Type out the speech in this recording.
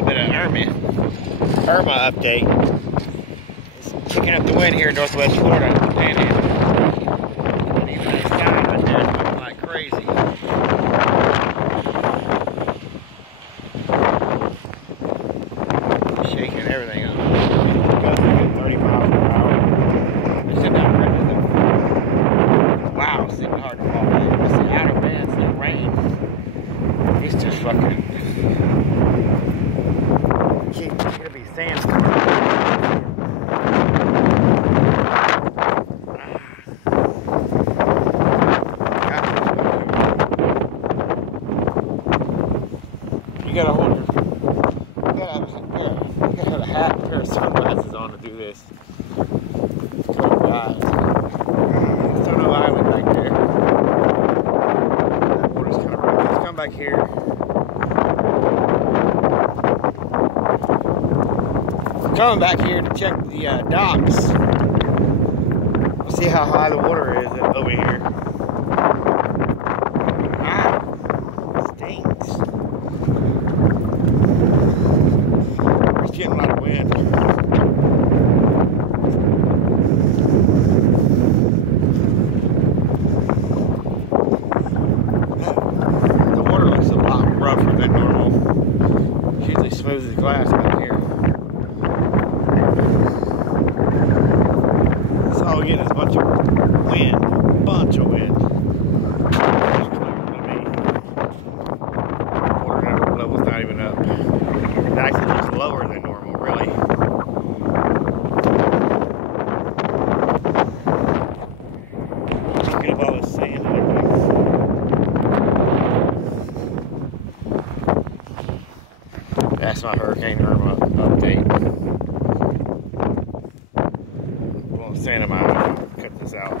little bit of Irma update. It's kicking up the wind here in northwest Florida. Panhandle. And even the sky out there is looking like crazy. Shaking everything up. Gusts are getting 30 miles per hour. It's sitting out right there. Wow, it's sitting hard to fall back. It's the outer bands, that rain. It's just fucking. It's gonna be sandstorm. You gotta hold your. You gotta have a hat and a pair of sunglasses on to do this. Cover your eyes. There's no island back there. That water's kind of rough. Let's come back here. Coming back here to check the docks. We'll see how high the water is over here. Wow, stinks. It's getting a lot of wind. The water looks a lot rougher than normal. It's usually smooth as glass back here. All we get is a bunch of wind. Water level's not even up. It's actually just lower than normal, really. Get up all this sand and everything. That's my Hurricane Irma update. Santa Monica, cut this out.